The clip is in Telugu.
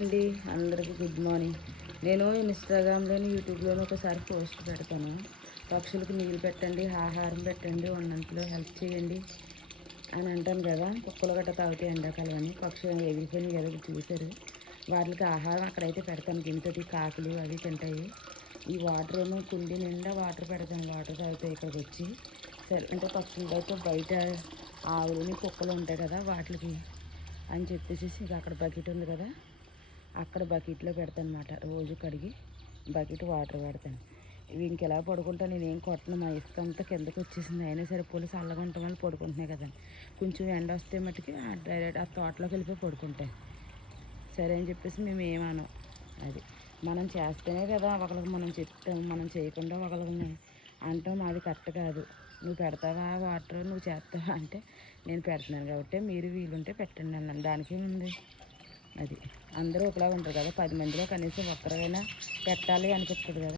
అండి అందరికీ గుడ్ మార్నింగ్. నేను ఇన్స్టాగ్రామ్లోని యూట్యూబ్లోని ఒకసారి పోస్ట్ పెడతాను. పక్షులకు నీళ్ళు పెట్టండి, ఆహారం పెట్టండి, ఉన్నంతలో హెల్ప్ చేయండి అని అంటాను కదా. కుక్కలు గట్ట తాగుతాయి ఎండాకాలం అని. పక్షులు ఎగిరిపోయినాయి కదా చూశారు. వాటికి ఆహారం అక్కడైతే పెడతాను. గింతది కాకులు అవి తింటాయి. ఈ వాటర్ ఏమో కుండి నిండా వాటర్ పెడతాను. వాటర్ తాగుతాయి ఇక్కడికి వచ్చి. సరే అంటే పక్షులతో బయట ఆవులని కుక్కలు ఉంటాయి కదా వాటికి అని చెప్పేసి ఇక అక్కడ బకెట్ ఉంది కదా, అక్కడ బకెట్లో పెడతాను అనమాట. రోజు కడిగి బకెట్ వాటర్ పెడతాను. ఇవి ఇంకెలా పడుకుంటాను, నేనేం కొట్టను. మా ఇసుక అంతా కిందకు వచ్చేసింది. అయినా సరే పోలీసు చల్లగా ఉండటం వల్ల పడుకుంటున్నాయి కదండి. కొంచెం ఎండ వస్తే మట్టుకి డైరెక్ట్ ఆ తోటలోకి వెళ్ళిపోయి పడుకుంటాయి. సరే అని చెప్పేసి మేము ఏమనం. అది మనం చేస్తేనే కదా ఒకరికి మనం చెప్తాం. మనం చేయకుండా ఒకరికి అంటాం. అది కరెక్ట్ కాదు. నువ్వు పెడతావా వాటర్, నువ్వు చేస్తావా అంటే నేను పెడుతున్నాను కాబట్టి మీరు వీలుంటే పెట్టండి అన్నాను. దానికి ఉంది. అది అందరూ ఒకలా ఉంటారు కదా. 10 మందిలో కనీసం ఒక్కరైనా పెట్టాలి అనిపిస్తుంది కదా.